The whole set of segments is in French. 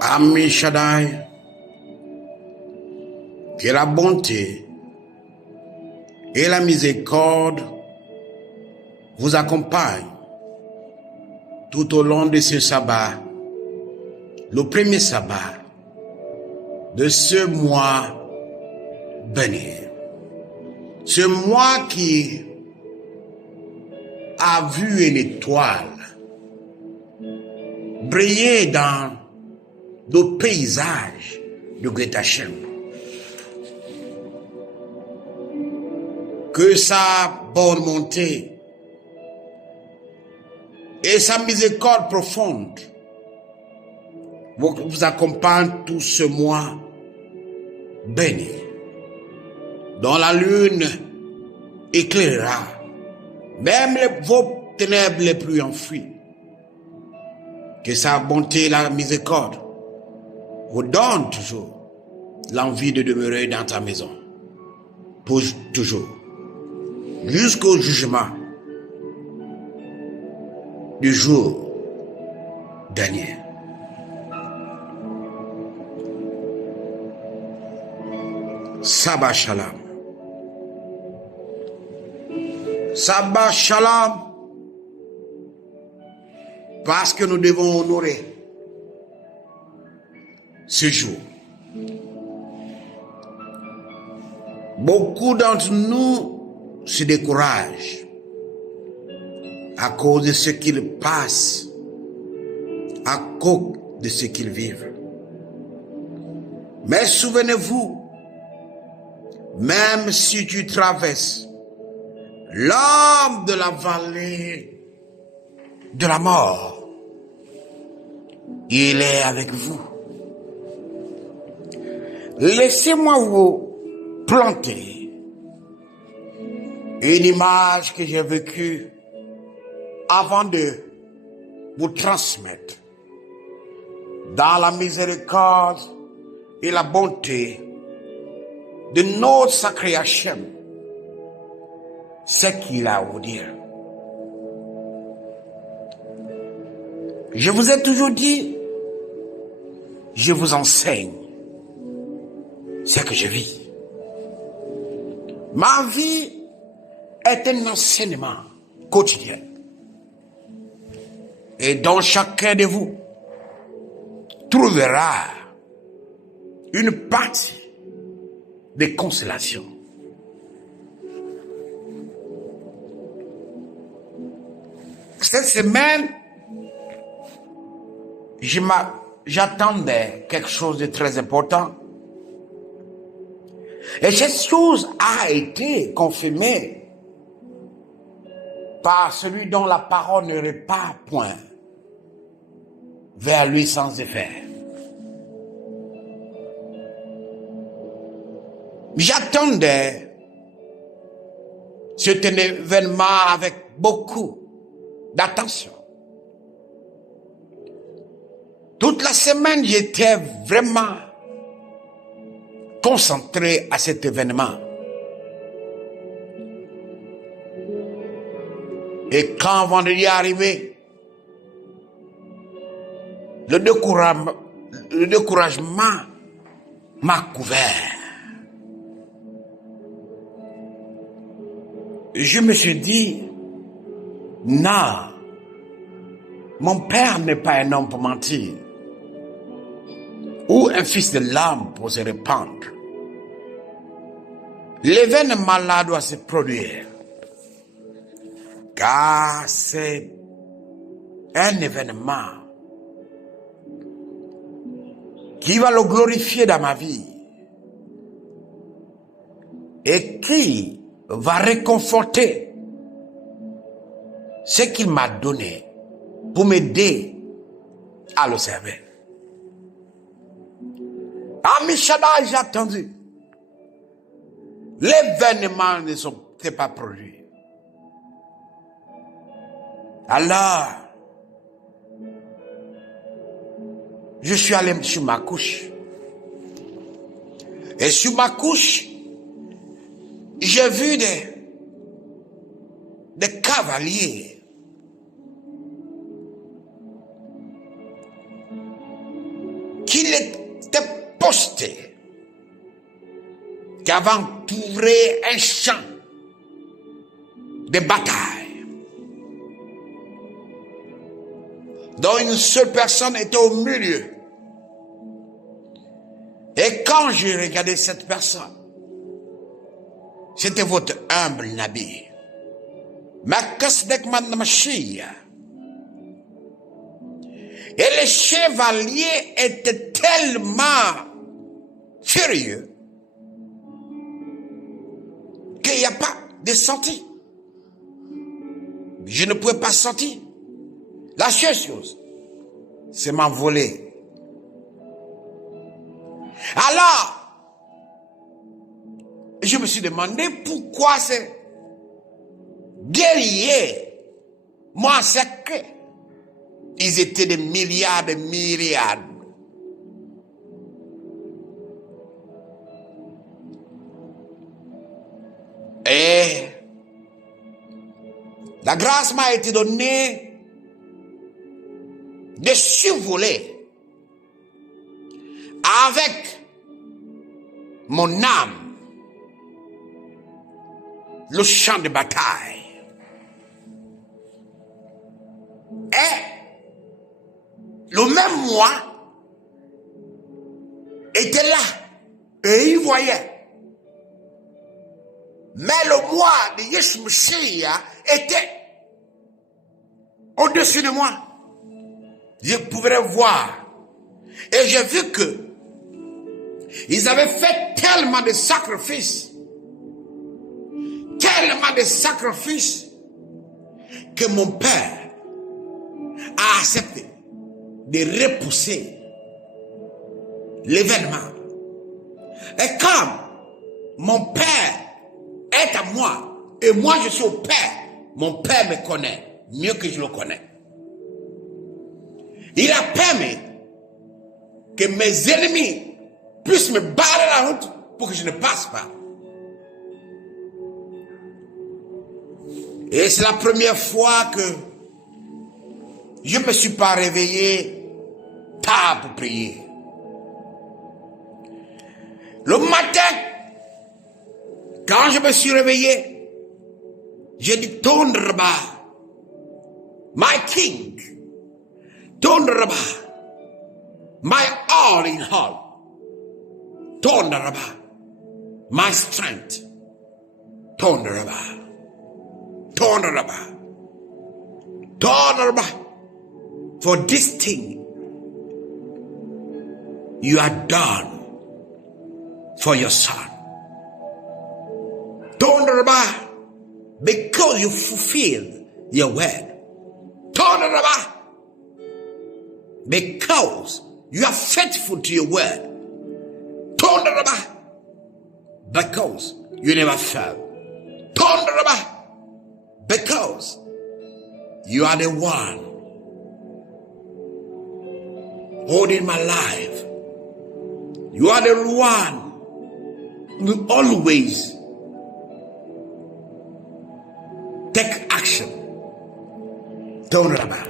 Ami Shaddai, que la bonté et la miséricorde vous accompagnent tout au long de ce sabbat, le premier sabbat de ce mois béni. Ce mois qui a vu une étoile briller dans le paysage de Greta Hashem. Que sa bonne montée et sa miséricorde profonde vous accompagnent tout ce mois béni, dont la lune éclairera même vos ténèbres les plus enfouies. Que sa bonté et la miséricorde vous donnent toujours l'envie de demeurer dans ta maison, pour toujours, jusqu'au jugement du jour dernier. Sabbat Shalom. Sabbat Shalom. Parce que nous devons honorer ce jour. Beaucoup d'entre nous se découragent à cause de ce qu'ils passent, à cause de ce qu'ils vivent. Mais souvenez-vous, même si tu traverses l'âme de la vallée de la mort, il est avec vous. Laissez-moi vous planter une image que j'ai vécue avant de vous transmettre dans la miséricorde et la bonté de notre sacré Hachem ce qu'il a à vous dire. Je vous ai toujours dit, je vous enseigne ce que je vis. Ma vie est un enseignement quotidien. Et dont chacun de vous trouvera une partie de consolation. Cette semaine, j'attendais quelque chose de très important. Et cette chose a été confirmée par celui dont la parole ne repart point vers lui sans effet. J'attendais cet événement avec beaucoup d'attention. Toute la semaine, j'étais vraiment concentré à cet événement. Et quand vendredi est arrivé, le découragement m'a couvert. Je me suis dit, non, mon père n'est pas un homme pour mentir, ou un fils de l'âme pour se répandre. L'événement là doit se produire, car c'est un événement qui va le glorifier dans ma vie et qui va réconforter ce qu'il m'a donné pour m'aider à le servir. Ami Shaddai, j'ai attendu. L'événement ne s'est pas produit. Alors, je suis allé sur ma couche. Et sur ma couche, j'ai vu des cavaliers posté qui avait entouré un champ de bataille, dont une seule personne était au milieu. Et quand j'ai regardé cette personne, c'était votre humble Nabi, Melchisedec ben Mashiach. Et les chevaliers étaient tellement furieux qu'il n'y a pas de sortie. Je ne pouvais pas sortir. La seule chose, c'est m'envoler. Alors, je me suis demandé pourquoi ces guerriers m'ont massacré. Ils étaient des milliards de myriades. Et la grâce m'a été donnée de survoler avec mon âme le champ de bataille. Et le même moi était là et il voyait. Mais le moi de Yeshua Mashiach était au-dessus de moi. Je pouvais voir. Et j'ai vu que ils avaient fait tellement de sacrifices. Que mon père a accepté de repousser l'événement. Et comme mon père est à moi et moi je suis au père, mon père me connaît mieux que je le connais. Il a permis que mes ennemis puissent me barrer la route pour que je ne passe pas. Et c'est la première fois que je ne me suis pas réveillé tard pour prier. Le matin, quand je me suis réveillé, j'ai dit Tondraba, my king, Tondraba, my all in all, Tondraba, my strength, Tondraba, Tondraba, Tondraba, for this thing you are done for your son. Tondraba, because you fulfilled your word. Tondraba, because you are faithful to your word. Tondraba, because you never fail. Tondraba, because you are the one holding my life. You are the one who always take action. Tondraba,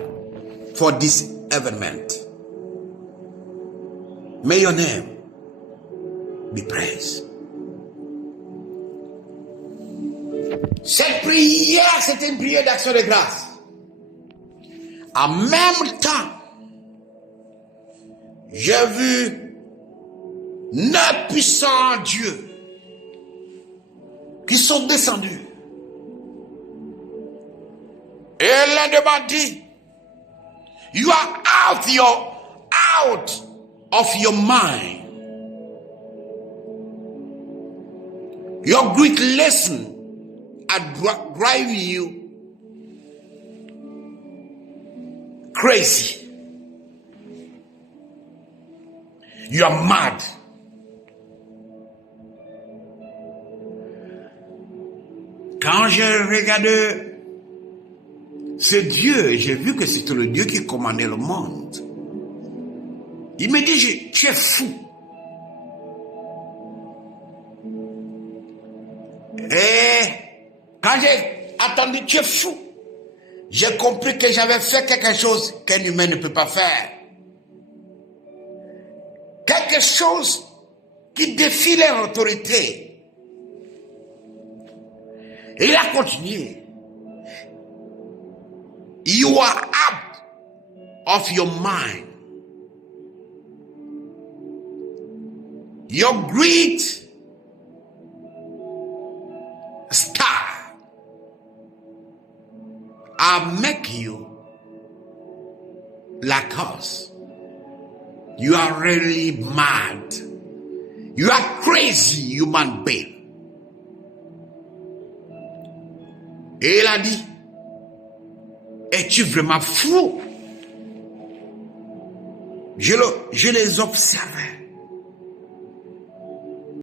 for this event. May your name be praised. Cette prière, c'était une prière d'action de grâce. En même temps, j'ai vu 9 puissants dieux qui sont descendus. Et l'un de m'a dit, you are out of your mind. Your great lesson are driving you crazy. You are mad. Quand j'ai regardé ce Dieu, j'ai vu que c'était le Dieu qui commandait le monde. Il me dit, tu es fou. Et quand j'ai entendu tu es fou, j'ai compris que j'avais fait quelque chose qu'un humain ne peut pas faire. Quelque chose qui défient leur autorité. Et il a continué. You are out of your mind. Your great star will make you like us. You are really mad. You are crazy human being. Et il a dit, es-tu vraiment fou? Je les observais.